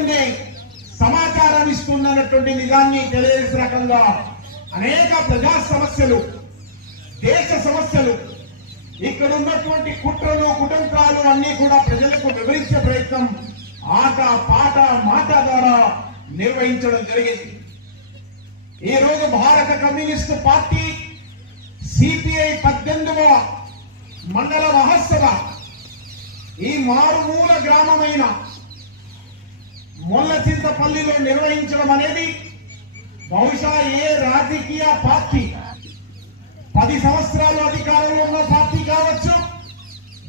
ముందే సమాచారం ఇస్తుందన్నటువంటి నిజాన్ని తెలియజేసే రకంగా అనేక ప్రజా సమస్యలు, దేశ సమస్యలు, ఇక్కడ ఉన్నటువంటి కుట్రలు కుటుంబాలు అన్ని కూడా ప్రజలకు వివరించే ప్రయత్నం ఆట పాట మాట ద్వారా నిర్వహించడం జరిగింది. ఈ రోజు భారత కమ్యూనిస్టు పార్టీ సిపిఐ 18వ మండల మహోత్సవ ఈ మారుమూల గ్రామమైన మొల్లచింతపల్లిలో నిర్వహించడం అనేది బహుశా ఏ రాజకీయ పార్టీ 10 సంవత్సరాలు అధికారంలో ఉన్న పార్టీ కావచ్చు,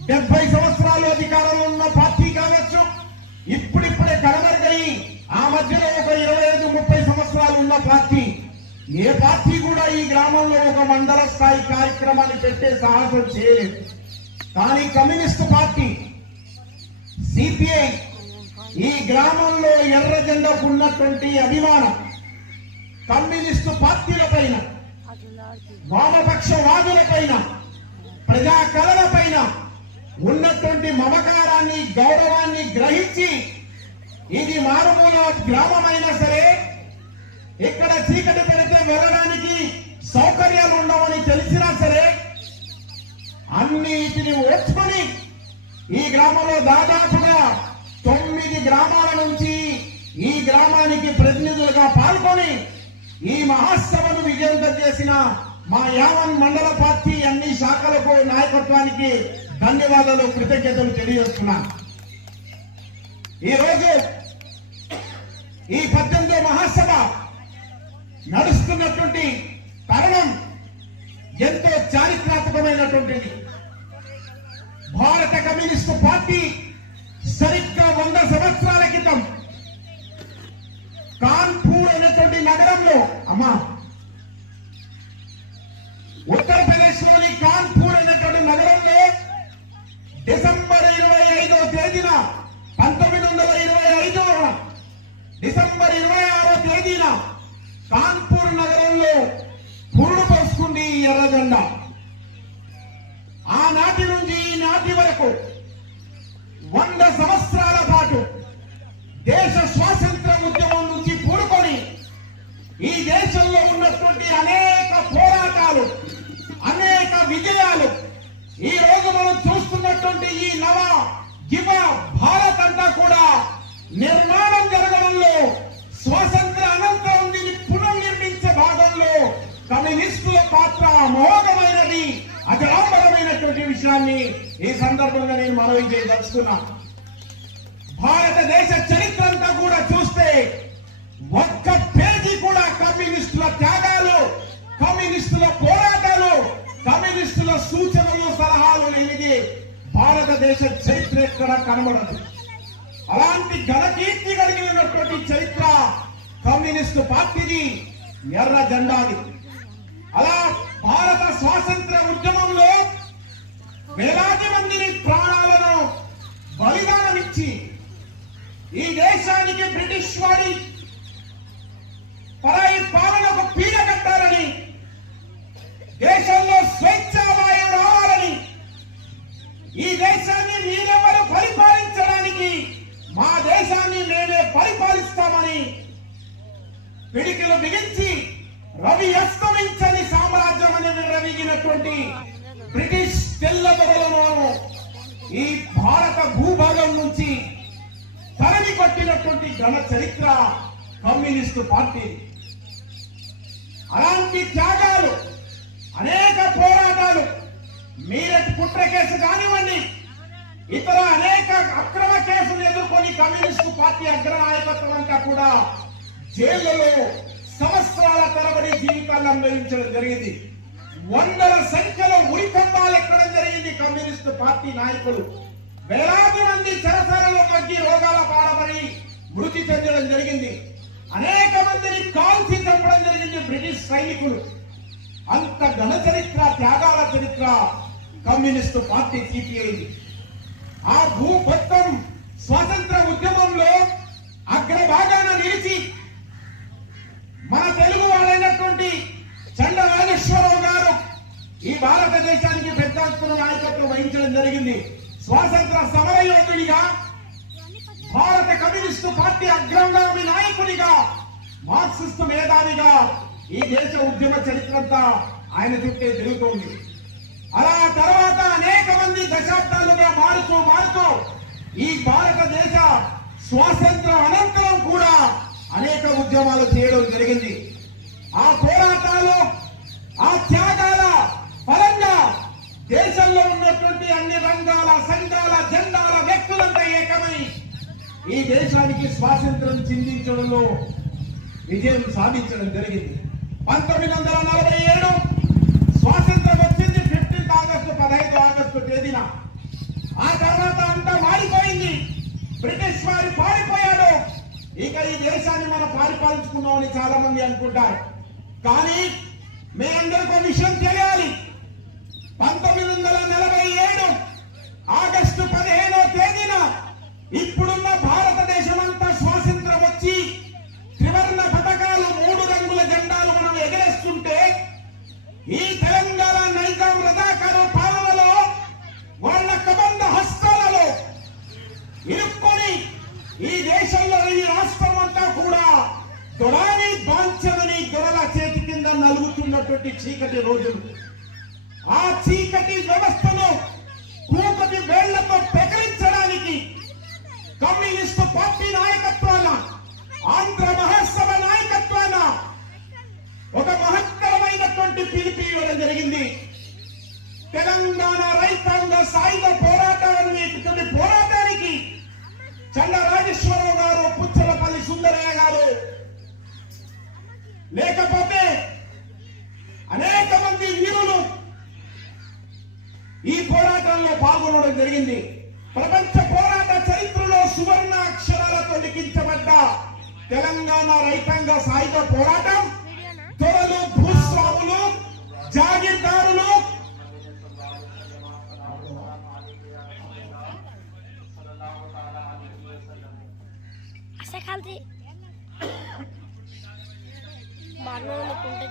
70 సంవత్సరాలు అధికారంలో ఉన్న పార్టీ కావచ్చు, ఇప్పుడిప్పుడే కనుమరుగై ఆ మధ్యలో ఒక 25-30 సంవత్సరాలు ఉన్న పార్టీ ఏ పార్టీ కూడా ఈ గ్రామంలో ఒక మండల స్థాయి కార్యక్రమాన్ని పెట్టే సాహసం చేయలేదు. కానీ కమ్యూనిస్టు పార్టీ సిపిఐ ఈ గ్రామంలో ఎర్ర జెండాకు ఉన్నటువంటి అభిమానం, కమ్యూనిస్టు పార్టీల పైన, వామపక్షవాదుల పైన, ప్రజా కళల పైన ఉన్నటువంటి మమకారాన్ని, గౌరవాన్ని గ్రహించి ఇది మారుమూల గ్రామమైనా సరే ఇక్కడ చీకటి పెడితే వెళ్ళడానికి సౌకర్యాలు ఉండవని తెలిసినా సరే అన్నిటిని ఓర్చుకొని ఈ గ్రామంలో దాదాపుగా 9 గ్రామాల నుంచి ఈ గ్రామానికి ప్రతినిధులుగా పాల్గొని ఈ మహోత్సవాన్ని విజయవంతం చేసిన మా యావన్ మండల పార్టీ అన్ని శాఖలకు నాయకత్వానికి ధన్యవాదాలు, కృతజ్ఞతలు తెలియజేస్తున్నాను. ఈ రోజు ఈ 18వ మహాసభ నడుస్తున్నటువంటి తరుణం ఎంతో చారిత్రాత్మకమైనటువంటిది. భారత కమ్యూనిస్టు పార్టీ సరిగ్గా 100 సంవత్సరాల క్రితం కాన్పూర్ అనేటువంటి నగరంలో ఉత్తరప్రదేశ్ లోని కాన్పూర్ అనేటువంటి నగరంలో డిసెంబర్ 25వ తేదీన 1925 డిసెంబర్ 26వ తేదీన కాన్పూర్ నగరంలో పురుడు పోసుకుంది ఎర్ర జెండా. ఆనాటి నుంచి ఈనాటి వరకు 100 సంవత్సరాల పాటు దేశ స్వాతంత్ర ఉద్యమం నుంచి పూనుకొని ఈ దేశంలో ఉన్నటువంటి అనేక పోరాటాలు, అనేక విజయాలు, ఈ రోజు మనం చూస్తున్నటువంటి ఈ నవ యువ భారత్ అంతా కూడా నిర్మాణం జరగడంలో, స్వాతంత్ర అనంతరం దీన్ని పునర్నిర్మించే భాగంలో కమ్యూనిస్టుల పాత్ర అమోఘమైనది, అజరామరమైనటువంటి విషయాన్ని ఈ సందర్భంగా నేను మనవి చేయదలుచుకున్నా. భారతదేశ చరిత్ర అంతా కూడా చూస్తే ఒక్క పేజీ కూడా కమ్యూనిస్టుల త్యాగాలు, కమ్యూనిస్టుల పోరాటాలు, కమ్యూనిస్టుల సూచనలు సలహాలు లేనిది భారతదేశ చరిత్ర ఎక్కడ కనబడదు. అలాంటి ఘనకీర్తి కలిగినటువంటి చరిత్ర కమ్యూనిస్టు పార్టీది, ఎర్ర జెండాది. అలా భారత స్వాతంత్ర ఉద్యమంలో వేలాది మందిని ప్రాణాలను బలిదానమిచ్చి ఈ దేశానికి బ్రిటిష్ వాడి పరాయి పాలనకు పీడ కట్టాలని, దేశంలో స్వేచ్ఛావాయం రావాలని, ఈ దేశాన్ని మీరెవరు పరిపాలించడానికి, మా దేశాన్ని మేమే పరిపాలిస్తామని పిడికిలు బిగించి రవి అస్తమించని సామ్రాజ్యం అని విర్రవీగినటువంటి బ్రిటిష్ తెల్లదొరలను ఈ భారత భూభాగం నుంచి తరిమి కొట్టినటువంటి ఘన చరిత్ర కమ్యూనిస్టు పార్టీ. అలాంటి త్యాగాలు, అనేక పోరాటాలు, మీరట్ కుట్ర కేసు కానివ్వండి, ఇతర అనేక అక్రమ కేసులు ఎదుర్కొని కమ్యూనిస్టు పార్టీ అగ్రనాయకత్వం అంతా కూడా జైళ్లలో సంవత్సరాల తరబడి జీవితాలను అనుభవించడం జరిగింది. వందల సంఖ్యలో ఉరికంబాలు ఎక్కడం జరిగింది. కమ్యూనిస్టు పార్టీ నాయకులు వేలాది మంది చెరసరలో మగ్గి రోగాల పాడబడి మృతి చెందడం జరిగింది. అనేక మందిని కాల్చి చంపడం జరిగింది బ్రిటిష్ సైనికులు. అంత ఘన చరిత్ర, త్యాగాల చరిత్ర కమ్యూనిస్టు పార్టీ సిపిఐ. ఆ మొత్తం స్వాతంత్ర ఉద్యమంలో అగ్రభాగాన నిలిచి మన తెలుగు వాళ్ళైనటువంటి చండరాజేశ్వరరావు గారు ఈ భారతదేశానికి పెద్ద ఎత్తున నాయకత్వం వహించడం జరిగింది. స్వాతంత్ర సమరయోధుడిగా భారత కమ్యూనిస్ట్ కమ్యూనిస్టు పార్టీ అగ్రగామి నాయకునిగా, మార్క్సిస్టు మేధావిగా ఈ దేశ ఉద్యమ చరిత్రంతా ఆయన చుట్టే తిరుగుతోంది. అలా తర్వాత అనేక మంది దశాబ్దాలుగా మారుతూ ఈ భారతదేశ స్వాతంత్రం అనంతరం కూడా అనేక ఉద్యమాలు చేయడం జరిగింది. ఆ పోరాటాలు, ఆ త్యాగాల ఫలంగా దేశంలో ఉన్నటువంటి అన్ని రంగాల, సంఘాల, జెండాల వ్యక్తులంతా ఏకమై ఈ దేశానికి స్వాతంత్రం చిందించడంలో విజయం సాధించడం జరిగింది. 1947 స్వాతంత్రం వచ్చింది 15 ఆగస్టు 15 ఆగస్టు తేదీన. ఆ తర్వాత అంతా మారిపోయింది. బ్రిటిష్ వారు పారిపోయాడు. ఇక ఈ దేశాన్ని మనం పరిపాలించుకున్నామని చాలా మంది అనుకుంటారు. కానీ మీ అందరికీ విషయం తెలియాలి. 1947 ఆగస్టు 15వ తేదీన ఇప్పుడున్న భారతదేశం అంతా స్వాతంత్రం వచ్చి త్రివర్ణ పతాకాలు, 3 రంగుల జెండాలు మనం ఎగరేస్తుంటే ఈ తెలంగాణ నైజాం రజాకారు పాలనలో వాళ్ళ కబంధ హస్తాలలో ఇరుక్కొని ఈ దేశంలో ఈ రాష్ట్రం అంతా కూడా దొరాని బాంచమని దొరల చేతి కింద నలుగుతున్నటువంటి చీకటి రోజులు. ఆ చీకటి వ్యవస్థను కూకటి వేళ్లతో పెకరించడానికి కమ్యూనిస్టు పార్టీ నాయకత్వాన, ఆంధ్ర మహాసభ నాయకత్వాన ఒక మహత్తరమైనటువంటి పిలుపు ఇవ్వడం జరిగింది. తెలంగాణ రైతాంగ సాయుధ పోరాటానికి చండ రాజేశ్వరరావు గారు, పుచ్చలపల్లి సుందరయ్య గారు, లేకపోతే అనేక మంది వీరులు ఈ పోరాటంలో పాల్గొనడం జరిగింది. ప్రపంచ పోరాట చరిత్రలో సువర్ణ అక్షరాలతో లిఖించబడ్డ తెలంగాణ రైతాంగ సాయుధ పోరాటం దొరలు, భూస్వాములు, జాగీర్దారులు, खालती बारह కుంట